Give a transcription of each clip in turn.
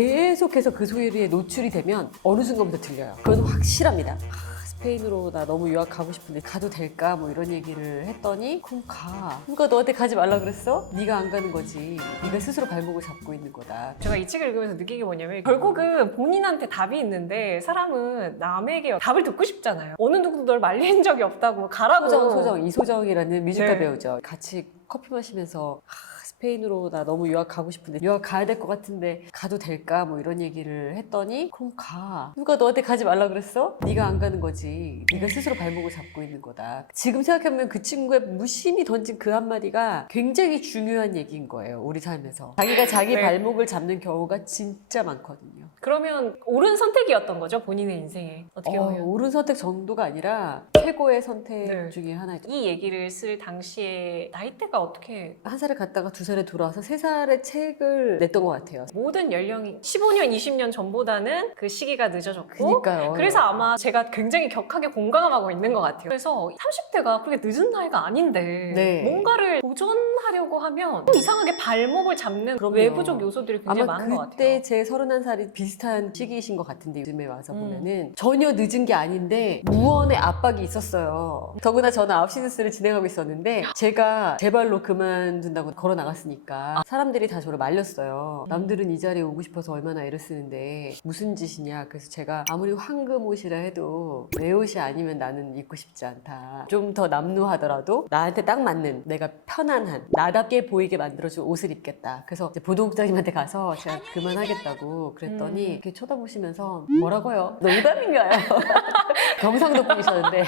계속해서 그 소리에 노출이 되면 어느 순간부터 들려요. 그건 확실합니다. 스페인으로 나 너무 유학 가고 싶은데 가도 될까? 뭐 이런 얘기를 했더니 그럼 가. 누가 너한테 가지 말라 그랬어? 네가 안 가는 거지. 네가 스스로 발목을 잡고 있는 거다. 제가 이 책을 읽으면서 느낀 게 뭐냐면 결국은 본인한테 답이 있는데 사람은 남에게 답을 듣고 싶잖아요. 어느 누구도 널 말린 적이 없다고 가라고. 이소정이라는 뮤지컬 네. 배우죠. 같이 커피 마시면서 스페인으로 나 너무 유학 가고 싶은데 유학 가야 될 것 같은데 가도 될까? 뭐 이런 얘기를 했더니 그럼 가. 누가 너한테 가지 말라 그랬어? 네가 안 가는 거지. 네가 스스로 발목을 잡고 있는 거다. 지금 생각해보면 그 친구의 무심히 던진 그 한마디가 굉장히 중요한 얘기인 거예요. 우리 삶에서. 자기가 자기 네. 발목을 잡는 경우가 진짜 많거든요. 그러면 옳은 선택이었던 거죠, 본인의 인생에. 어떻게 보면. 옳은 선택 정도가 아니라 최고의 선택 네. 중에 하나죠. 이 얘기를 쓸 당시에 나이대가 어떻게 한 살을 갔다가 두 살에 돌아와서 세 살의 책을 냈던 것 같아요. 모든 연령이 15년, 20년 전보다는 그 시기가 늦어졌고 그니까요. 그래서 아마 제가 굉장히 격하게 공감하고 있는 것 같아요. 그래서 30대가 그렇게 늦은 나이가 아닌데 네. 뭔가를 도전하려고 하면 또 이상하게 발목을 잡는 그럼요. 외부적 요소들이 굉장히 아마 많은 것 그때 같아요. 제 31살이 비슷한 시기이신 것 같은데 요즘에 와서 음. 보면은 전혀 늦은 게 아닌데 무언의 압박이 있었어요. 더구나 저는 9시 뉴스를 진행하고 있었는데 제가 제 발로 그만둔다고 걸어 나갔으니까 사람들이 다 저를 말렸어요. 남들은 이 자리에 오고 싶어서 얼마나 애를 쓰는데 무슨 짓이냐. 그래서 제가 아무리 황금 옷이라 해도 내 옷이 아니면 나는 입고 싶지 않다. 좀 더 남루하더라도 나한테 딱 맞는 내가 편안한 나답게 보이게 만들어준 옷을 입겠다. 그래서 이제 보도국장님한테 가서 제가 그만하겠다고 그랬더니 이렇게 쳐다보시면서 뭐라고요? 농담인가요? 경상도 분이셨는데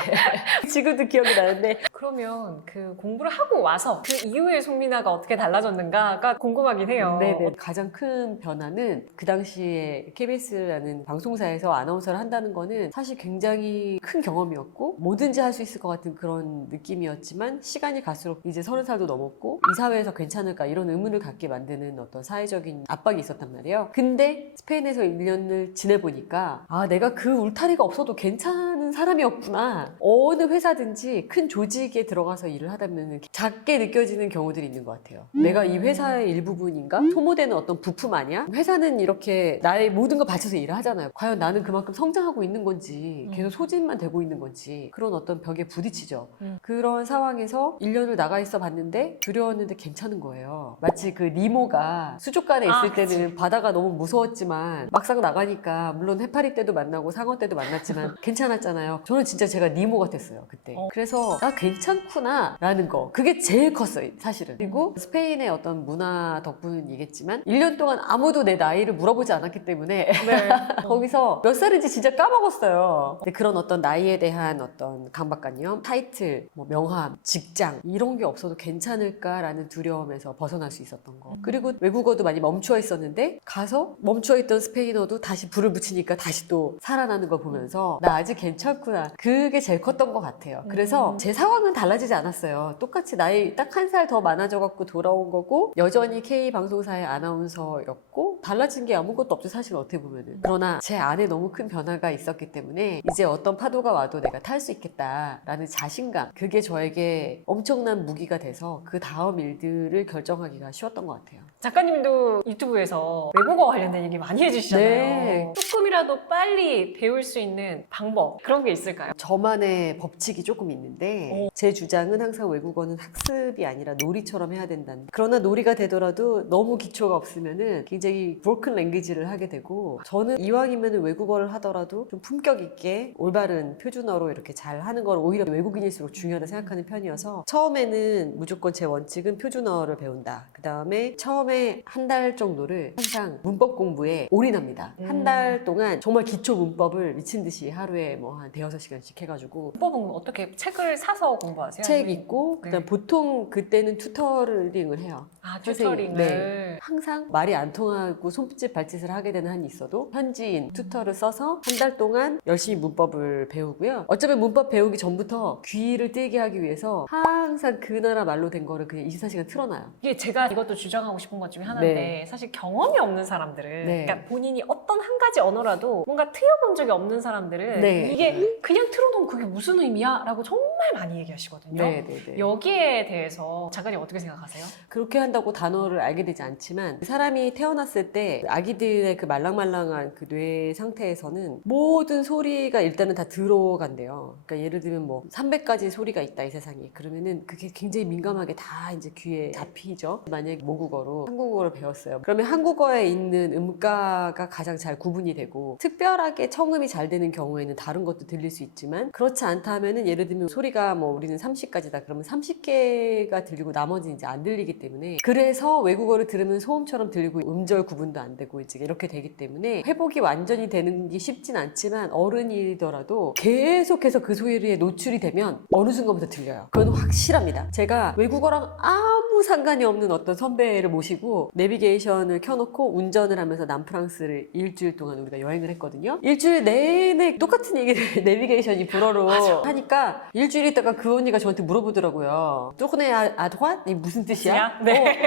지금도 기억이 나는데 그러면 그 공부를 하고 와서 그 이후에 송민아가 어떻게 달라졌는가가 궁금하긴 해요. 네네. 가장 큰 변화는 그 당시에 KBS라는 방송사에서 아나운서를 한다는 거는 사실 굉장히 큰 경험이었고 뭐든지 할 수 있을 것 같은 그런 느낌이었지만 시간이 갈수록 이제 30살도 넘었고 이 사회에서 괜찮을까 이런 의문을 갖게 만드는 어떤 사회적인 압박이 있었단 말이에요. 근데 스페인에서 1년을 지내보니까 아 내가 그 울타리가 없어도 괜찮은 사람이었구나. 어느 회사든지 큰 조직에 들어가서 일을 하다 보면 작게 느껴지는 경우들이 있는 것 같아요. 내가 이 회사의 일부분인가? 소모되는 어떤 부품 아니야? 회사는 이렇게 나의 모든 걸 바쳐서 일을 하잖아요. 과연 나는 그만큼 성장하고 있는 건지 계속 소진만 되고 있는 건지 그런 어떤 벽에 부딪히죠. 그런 상황에서 1년을 나가 있어 봤는데 두려웠는데 괜찮은 거예요. 마치 그 니모가 수족관에 있을 때는 바다가 너무 무서웠지만 막상 나가니까 물론 해파리 때도 만나고 상어 때도 만났지만 괜찮았잖아요. 저는 진짜 제가 니모 같았어요 그때. 그래서 나 괜찮구나 라는 거 그게 제일 컸어요 사실은. 그리고 스페인의 어떤 문화 덕분이겠지만 1년 동안 아무도 내 나이를 물어보지 않았기 때문에 네. 거기서 몇 살인지 진짜 까먹었어요. 근데 그런 어떤 나이에 대한 어떤 강박관념, 타이틀, 뭐 명함, 직장 이런 게 없어도 괜찮을까라는 두려움에서 벗어날 수 있었던 거. 그리고 외국어도 많이 멈춰 있었는데 가서 멈춰 있던 스페인어도 다시 불을 붙이니까 다시 또 살아나는 걸 보면서 나 아직 괜찮구나. 그게 제일 컸던 것 같아요. 그래서 제 상황은 달라지지 않았어요. 똑같이 나이 딱 한 살 더 많아져 갖고 돌아온 거고 여전히 K방송사의 아나운서였고 달라진 게 아무것도 없죠 사실 어떻게 보면은. 그러나 제 안에 너무 큰 변화가 있었기 때문에 이제 어떤 파도가 와도 내가 탈 수 있겠다라는 자신감 그게 저에게 엄청난 무기가 돼서 그 다음 일들을 결정하기가 쉬웠던 것 같아요. 작가님도 유튜브에서 외국어 관련된 얘기 많이 해주시잖아요. 네. 조금이라도 빨리 배울 수 있는 방법 그런 게 있을까요? 저만의 법칙이 조금 있는데 제 주장은 항상 외국어는 학습이 아니라 놀이처럼 해야 된다는. 그러나 놀이가 되더라도 너무 기초가 없으면은 굉장히 broken language를 하게 되고 저는 이왕이면 외국어를 하더라도 좀 품격 있게 올바른 표준어로 이렇게 잘 하는 걸 오히려 외국인일수록 중요하다 생각하는 편이어서 처음에는 무조건 제 원칙은 표준어를 배운다. 그 다음에 처음에 한 달 정도를 항상 문법 공부에 올인합니다. 한 달 동안 정말 기초 문법을 미친 듯이 하루에 뭐 한 대여섯 시간씩 해가지고 문법은 어떻게 책을 사서 공부하세요? 책 아니면- 읽고 그다음 네. 보통 그때는 튜터링을 해요. 아, 선생님, 튜터링을. 네. 항상 말이 안 통하고 손짓 발짓을 하게 되는 한이 있어도 현지인 튜터를 써서 한 달 동안 열심히 문법을 배우고요. 어쩌면 문법 배우기 전부터 귀를 뜨게 하기 위해서 항상 그 나라 말로 된 거를 그냥 24시간 틀어놔요. 이게 제가 이것도 주장하고 싶은 싶은 것 중에 하나인데 네. 사실 경험이 없는 사람들은 네. 그러니까 본인이 어떤 한 가지 언어라도 뭔가 트여본 적이 없는 사람들은 네. 이게 그냥 틀어놓으면 그게 무슨 의미야? 라고 정말 많이 얘기하시거든요. 네, 네, 네. 여기에 대해서 작가님 어떻게 생각하세요? 그렇게 한다고 단어를 알게 되지 않지만 사람이 태어났을 때 아기들의 그 말랑말랑한 그 뇌 상태에서는 모든 소리가 일단은 다 들어간대요. 그러니까 예를 들면 뭐 300가지 소리가 있다 이 세상에. 그러면은 그게 굉장히 민감하게 다 이제 귀에 잡히죠. 만약에 모국어로 한국어를 배웠어요. 그러면 한국어에 있는 음가가 가장 잘 구분이 되고 특별하게 청음이 잘 되는 경우에는 다른 것도 들릴 수 있지만 그렇지 않다 하면은 예를 들면 소리가 뭐 우리는 30가지다 그러면 30개가 들리고 나머지는 이제 안 들리기 때문에 그래서 외국어를 들으면 소음처럼 들리고 음절 구분도 안 되고 이제 이렇게 되기 때문에 회복이 완전히 되는 게 쉽진 않지만 어른이더라도 계속해서 그 소리에 노출이 되면 어느 순간부터 들려요. 그건 확실합니다. 제가 외국어랑 아무 상관이 없는 어떤 선배를 모시고 내비게이션을 켜놓고 운전을 하면서 남프랑스를 일주일 동안 우리가 여행을 했거든요. 일주일 내내 똑같은 얘기를 내비게이션이 불어로 하니까 일주일 있다가 그 언니가 저한테 물어보더라고요. 쪼그네 아도아? 이 무슨 뜻이야? 네.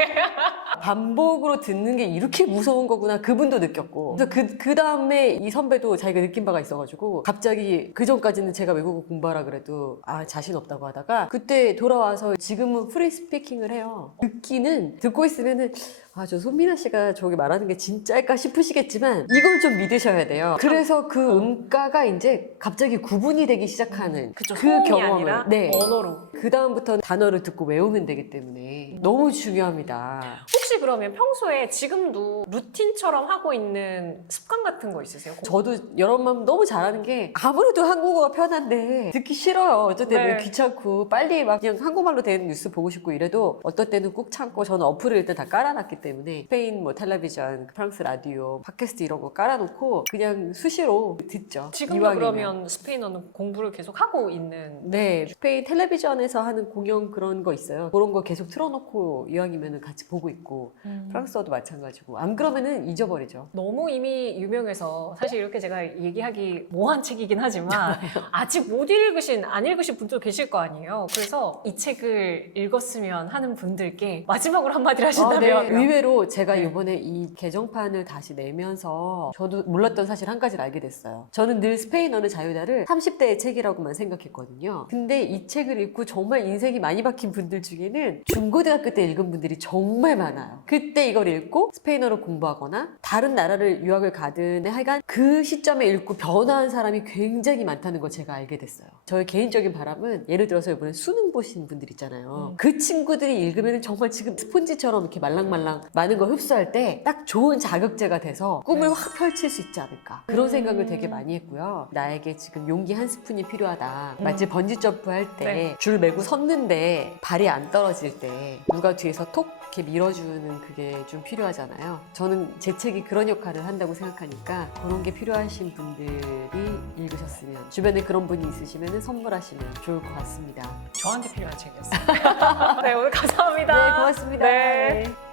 반복으로 듣는 게 이렇게 무서운 거구나 그분도 느꼈고 그래서 그 다음에 이 선배도 자기가 느낀 바가 있어가지고 갑자기 그 전까지는 제가 외국어 공부하라 그래도 자신 없다고 하다가 그때 돌아와서 지금은 프리 스피킹을 해요. 듣고 있으면은 저 손민아 씨가 저기 말하는 게 진짜일까 싶으시겠지만 이걸 좀 믿으셔야 돼요. 그래서 그 음가가 이제 갑자기 구분이 되기 시작하는 그쵸, 그 소음이 경험을 아니라 언어로. 그 다음부터는 단어를 듣고 외우면 되기 때문에 너무 중요합니다. 혹시 그러면 평소에 지금도 루틴처럼 하고 있는 습관 같은 거 있으세요? 저도 여러 번 너무 잘하는 게 아무래도 한국어가 편한데 듣기 싫어요. 어쩔 때는 네. 귀찮고 빨리 막 그냥 한국말로 된 뉴스 보고 싶고 이래도 어떨 때는 꾹 참고 저는 어플을 일단 다 깔아놨기 때문에 스페인 뭐 텔레비전, 프랑스 라디오, 팟캐스트 이런 거 깔아놓고 그냥 수시로 듣죠. 지금도 이왕이면. 그러면 스페인어는 공부를 계속 하고 있는 네, 스페인 텔레비전에서 하는 공연 그런 거 있어요. 그런 거 계속 틀어놓고 이왕이면 같이 보고 있고 프랑스어도 마찬가지고 안 그러면은 잊어버리죠. 너무 이미 유명해서 사실 이렇게 제가 얘기하기 모호한 책이긴 하지만 아직 못 읽으신 안 읽으신 분도 계실 거 아니에요. 그래서 이 책을 읽었으면 하는 분들께 마지막으로 한마디를 하신다면 의외로 제가 네. 이번에 이 개정판을 다시 내면서 저도 몰랐던 사실 한 가지를 알게 됐어요. 저는 늘 스페인어는 자유다를 30대의 책이라고만 생각했거든요. 근데 이 책을 읽고 정말 인생이 많이 바뀐 분들 중에는 중고등학교 때 읽은 분들이 정말 많아요. 그때 이걸 읽고 스페인어를 공부하거나 다른 나라를 유학을 가든 하여간 그 시점에 읽고 변화한 사람이 굉장히 많다는 걸 제가 알게 됐어요. 저의 개인적인 바람은 예를 들어서 이번에 수능 보신 분들 있잖아요. 그 친구들이 읽으면 정말 지금 스폰지처럼 이렇게 말랑말랑 많은 걸 흡수할 때 딱 좋은 자극제가 돼서 꿈을 확 펼칠 수 있지 않을까 그런 생각을 되게 많이 했고요. 나에게 지금 용기 한 스푼이 필요하다. 마치 번지점프 할 때 줄 메고 섰는데 발이 안 떨어질 때 누가 뒤에서 톡 이렇게 밀어주는 그게 좀 필요하잖아요. 저는 제 책이 그런 역할을 한다고 생각하니까 그런 게 필요하신 분들이 읽으셨으면 주변에 그런 분이 있으시면 선물하시면 좋을 것 같습니다. 저한테 필요한 책이었어요. 네, 오늘 감사합니다. 네, 고맙습니다. 네. 네.